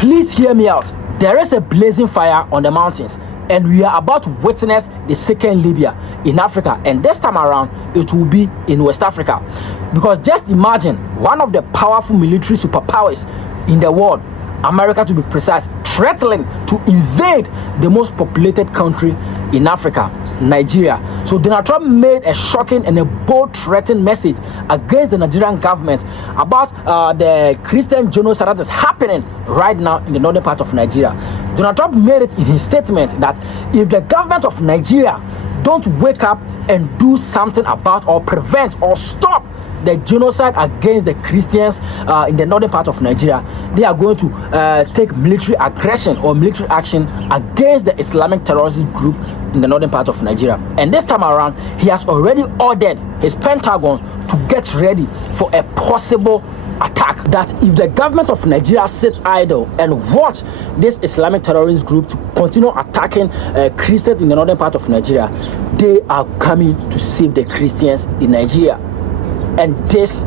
Please hear me out. There is a blazing fire on the mountains, and we are about to witness the second Libya in Africa, and this time around it will be in West Africa. Because just imagine one of the powerful military superpowers in the world, America to be precise, threatening to invade the most populated country in Africa, Nigeria. So Donald Trump made a shocking and a bold threatening message against the Nigerian government about the Christian genocide that is happening right now in the northern part of Nigeria. Donald Trump made it in his statement that if the government of Nigeria don't wake up and do something about or prevent or stop the genocide against the Christians in the northern part of Nigeria, they are going to take military aggression or military action against the Islamic terrorist group in the northern part of Nigeria. And this time around, he has already ordered his Pentagon to get ready for a possible attack. That if the government of Nigeria sits idle and watch this Islamic terrorist group to continue attacking Christians in the northern part of Nigeria, they are coming to save the Christians in Nigeria. And this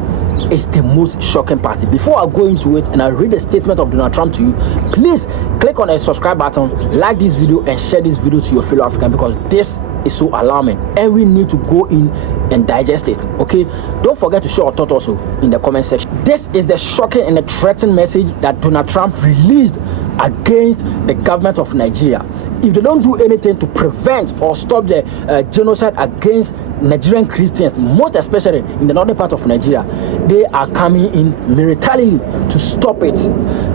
is the most shocking part. Before I go into it and I read the statement of Donald Trump to you, please click on the subscribe button, like this video, and share this video to your fellow Africans, because this is so alarming and we need to go in and digest it. Okay, don't forget to share your thoughts also in the comment section. This is the shocking and the threatening message that Donald Trump released against the government of Nigeria. If they don't do anything to prevent or stop the genocide against Nigerian Christians, most especially in the northern part of Nigeria, they are coming in militarily to stop it,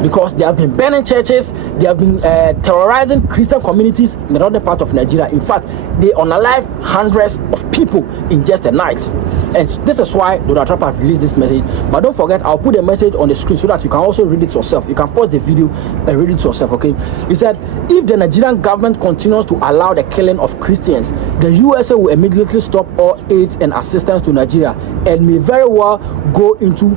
because they have been burning churches, they have been terrorizing Christian communities in the northern part of Nigeria. In fact, they unalive hundreds of people in just a night. And this is why Donald Trump has released this message. But don't forget, I'll put the message on the screen so that you can also read it yourself. You can pause the video and read it yourself, okay? He said, if the Nigerian government continues to allow the killing of Christians, the USA will immediately stop all aid and assistance to Nigeria and may very well go into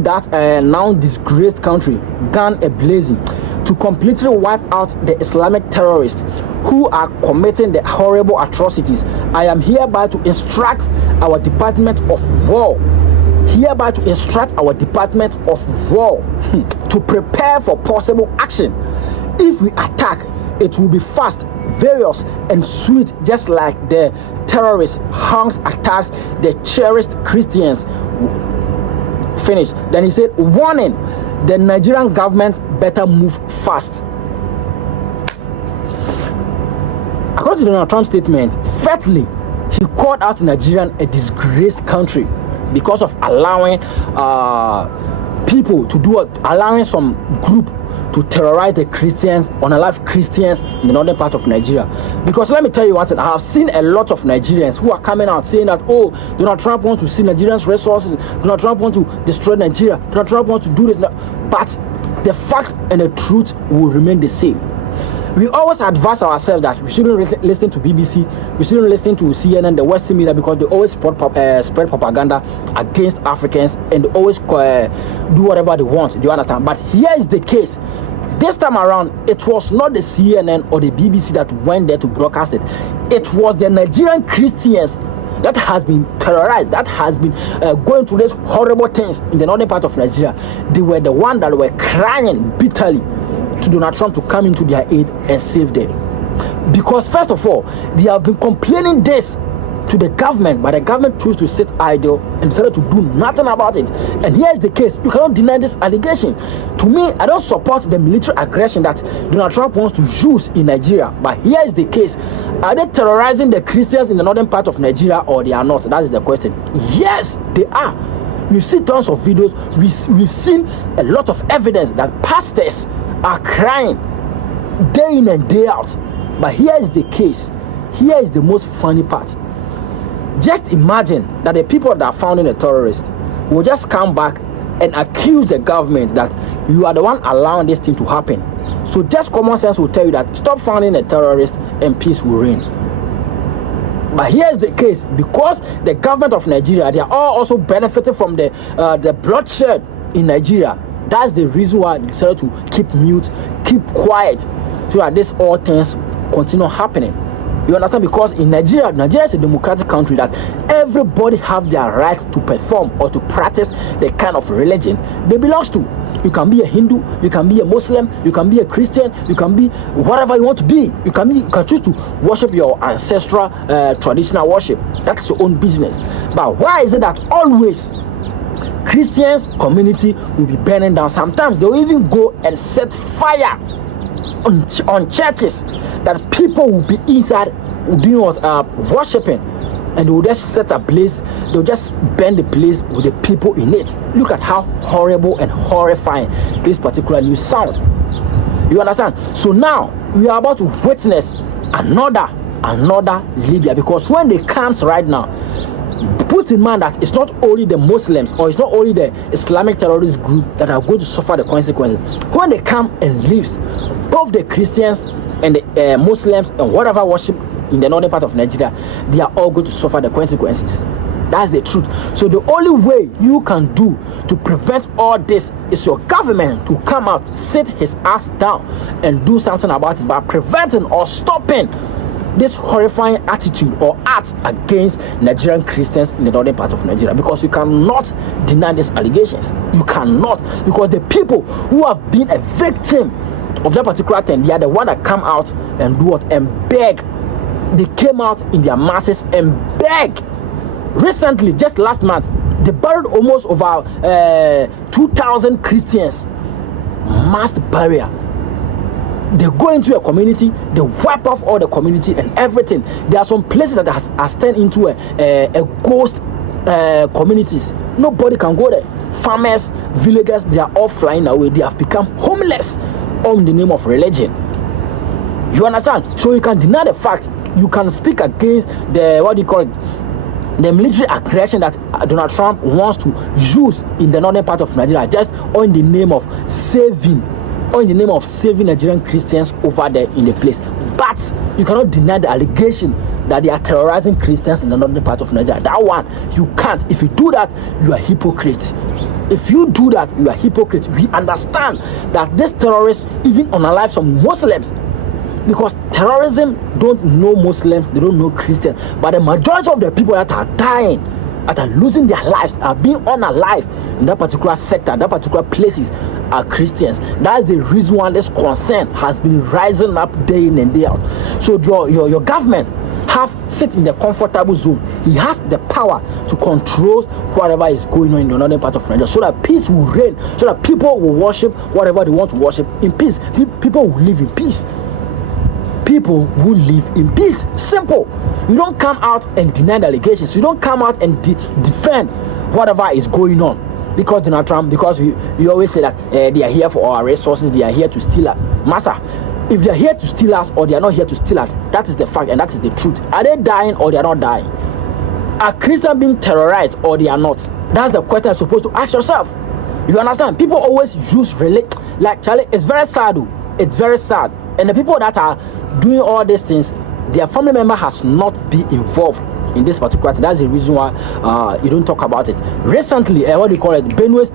that now disgraced country, gun a-blazing, to completely wipe out the Islamic terrorists who are committing the horrible atrocities. I am hereby to instruct our Department of War to prepare for possible action. If we attack, it will be fast, various, and sweet, just like the terrorist Hanks attacks the cherished Christians. Finish. Then he said, warning, the Nigerian government better move fast. According to Donald Trump's statement, firstly, he called out Nigeria a disgraced country because of allowing people to do it, allowing some group to terrorize the Christians, unalive Christians in the northern part of Nigeria. Because let me tell you one thing, I have seen a lot of Nigerians who are coming out saying that, oh, Donald Trump wants to see Nigerians' resources, Donald Trump wants to destroy Nigeria, Donald Trump wants to do this. But the fact and the truth will remain the same. We always advise ourselves that we shouldn't listen to BBC, we shouldn't listen to CNN, the Western media, because they always spread propaganda against Africans and they always do whatever they want. Do you understand? But here is the case. This time around, it was not the CNN or the BBC that went there to broadcast it. It was the Nigerian Christians that has been terrorized, that has been going through these horrible things in the northern part of Nigeria. They were the ones that were crying bitterly to Donald Trump to come into their aid and save them. Because first of all, they have been complaining this to the government, but the government chose to sit idle and decided to do nothing about it. And here is the case. You cannot deny this allegation. To me, I don't support the military aggression that Donald Trump wants to use in Nigeria. But here is the case. Are they terrorizing the Christians in the northern part of Nigeria, or they are not? That is the question. Yes, they are. We've seen tons of videos. We've seen a lot of evidence that pastors are crying day in and day out. But here is the case. Here is the most funny part. Just imagine that the people that are founding the terrorists will just come back and accuse the government that you are the one allowing this thing to happen. So just common sense will tell you that stop founding a terrorist and peace will reign. But here's the case, because the government of Nigeria, they are all also benefiting from the bloodshed in Nigeria. That's the reason why they decided to keep mute, keep quiet, so that this all things continue happening. You understand? Because in Nigeria is a democratic country that everybody have their right to perform or to practice the kind of religion they belong to. You can be a Hindu, you can be a Muslim, you can be a Christian, you can be whatever you want to be. You can choose to worship your ancestral traditional worship. That's your own business. But why is it that always Christians community will be burning down? Sometimes they'll even go and set fire on churches that people will be inside doing what worshiping, and they will just set a place. They'll just burn the place with the people in it. Look at how horrible and horrifying this particular news sound. You understand? So now we are about to witness another Libya, because when they comes right now, put in mind that it's not only the Muslims or it's not only the Islamic terrorist group that are going to suffer the consequences. When they come and leaves, both the Christians and the Muslims and whatever worship in the northern part of Nigeria, they are all going to suffer the consequences. That's the truth. So the only way you can do to prevent all this is your government to come out, sit his ass down and do something about it by preventing or stopping this horrifying attitude or acts against Nigerian Christians in the northern part of Nigeria. Because you cannot deny these allegations. You cannot, because the people who have been a victim of that particular thing, they are the one that come out and do what? And beg. They came out in their masses and beg. Recently, just last month, they buried almost over 2,000 Christians. Mass burial. They go into a community, they wipe off all the community and everything. There are some places that has turned into a ghost communities. Nobody can go there. Farmers, villagers, they are all flying away. They have become homeless, all in the name of religion. You understand? So you can deny the fact. You can speak against the military aggression that Donald Trump wants to use in the northern part of Nigeria, just all in the name of saving Nigerian Christians over there in the place. But you cannot deny the allegation that they are terrorizing Christians in the northern part of Nigeria. That one, you can't. If you do that, you are hypocrite. If you do that, you are hypocrite. We understand that these terrorists even unalive some Muslims, because terrorism don't know Muslims, they don't know Christians. But the majority of the people that are dying, that are losing their lives, are being unalive in that particular sector, that particular places, are Christians. That's the reason why this concern has been rising up day in and day out. So your government sit in the comfortable zone. He has the power to control whatever is going on in the northern part of Nigeria, so that peace will reign, so that people will worship whatever they want to worship in peace. People will live in peace. People who live in peace. Simple. You don't come out and deny the allegations. You don't come out and defend whatever is going on. Because Donald Trump, because we always say that they are here for our resources, they are here to steal us. Massa, if they are here to steal us or they are not here to steal us, that is the fact and that is the truth. Are they dying or they are not dying? Are Christians being terrorized or they are not? That's the question you're supposed to ask yourself. You understand? People always use like Charlie. It's very sad. It's very sad. And the people that are doing all these things, their family member has not been involved in this particular thing. That's the reason why you don't talk about it. Recently, Benue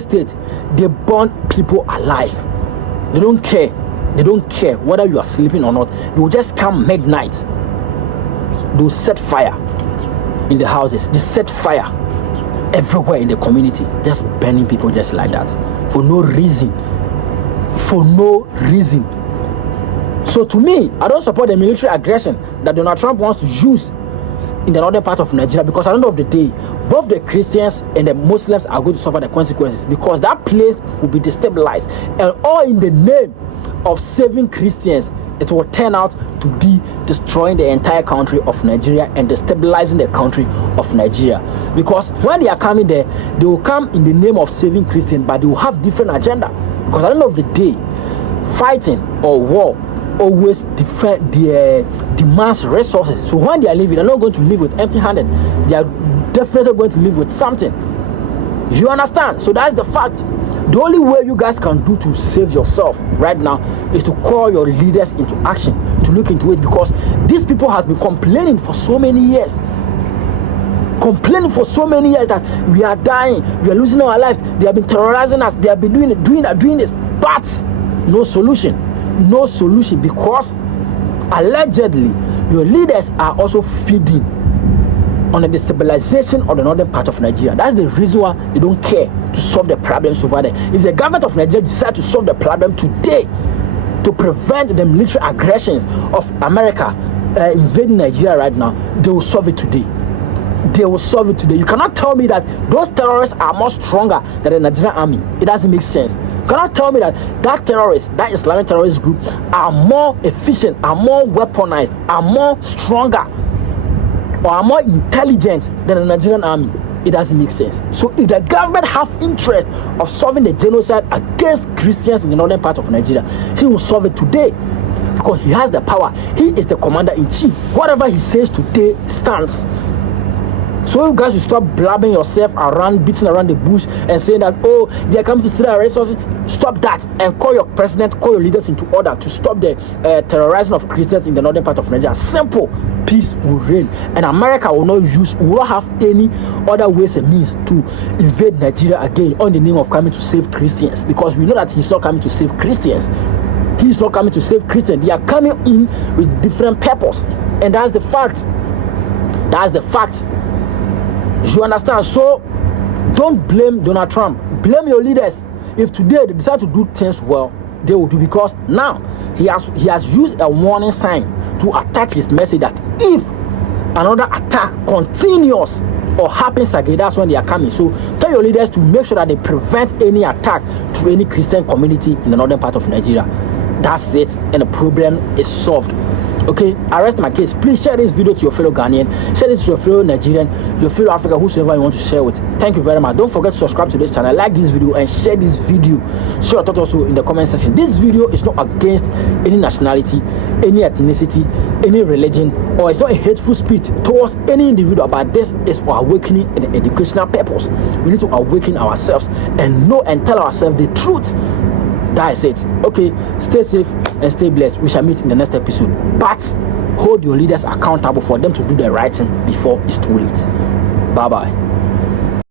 State, they burn people alive. They don't care whether you are sleeping or not. They will just come midnight. They will set fire in the houses. They set fire everywhere in the community, just burning people just like that for no reason. So to me, I don't support the military aggression that Donald Trump wants to use in the northern part of Nigeria, because at the end of the day, both the Christians and the Muslims are going to suffer the consequences, because that place will be destabilized, and all in the name of saving Christians, it will turn out to be destroying the entire country of Nigeria and destabilizing the country of Nigeria. Because when they are coming there, they will come in the name of saving Christians, but they will have different agenda. Because at the end of the day, fighting or war always demands resources. So when they are living, they're not going to live with empty-handed. They are definitely going to live with something. You understand? So that's the fact. The only way you guys can do to save yourself right now is to call your leaders into action, to look into it, because these people has been complaining for so many years. That we are dying, we are losing our lives, they have been terrorizing us, they have been doing this, but no solution, because allegedly your leaders are also feeding on the destabilization of the northern part of Nigeria. That's the reason why they don't care to solve the problems over there. If the government of Nigeria decide to solve the problem today, to prevent the military aggressions of America invading Nigeria right now, they will solve it today. They will solve it today. You cannot tell me that those terrorists are more stronger than the Nigerian army. It doesn't make sense. You cannot tell me that terrorists, that Islamic terrorist group, are more efficient, are more weaponized, are more stronger, or are more intelligent than the Nigerian army. It doesn't make sense. So if the government have interest of solving the genocide against Christians in the northern part of Nigeria, he will solve it today, because he has the power. He is the commander-in-chief. Whatever he says today stands. So you guys will stop blabbing yourself around, beating around the bush and saying that, oh, they are coming to steal our resources. Stop that and call your president, call your leaders into order to stop the terrorizing of Christians in the northern part of Nigeria. Simple. Peace will reign, and America will not have any other ways and means to invade Nigeria again on the name of coming to save Christians, because we know that he's not coming to save Christians. He's not coming to save Christians. They are coming in with different purpose, and that's the fact. That's the fact. You understand? So don't blame Donald Trump. Blame your leaders. If today they decide to do things well, they will do, because now he has used a warning sign to attach his message that if another attack continues or happens again, that's when they are coming. So tell your leaders to make sure that they prevent any attack to any Christian community in the northern part of Nigeria. That's it, and the problem is solved. Okay, I rest my case. Please share this video to your fellow Ghanaian, share this to your fellow Nigerian, your fellow African, whosoever you want to share with. Thank you very much. Don't forget to subscribe to this channel, like this video, and share this video. Share your thoughts also in the comment section. This video is not against any nationality, any ethnicity, any religion, or it's not a hateful speech towards any individual, but this is for awakening and educational purpose. We need to awaken ourselves and know and tell ourselves the truth. That is it. Okay, stay safe and stay blessed. We shall meet in the next episode. But hold your leaders accountable for them to do the right thing before it's too late. Bye bye.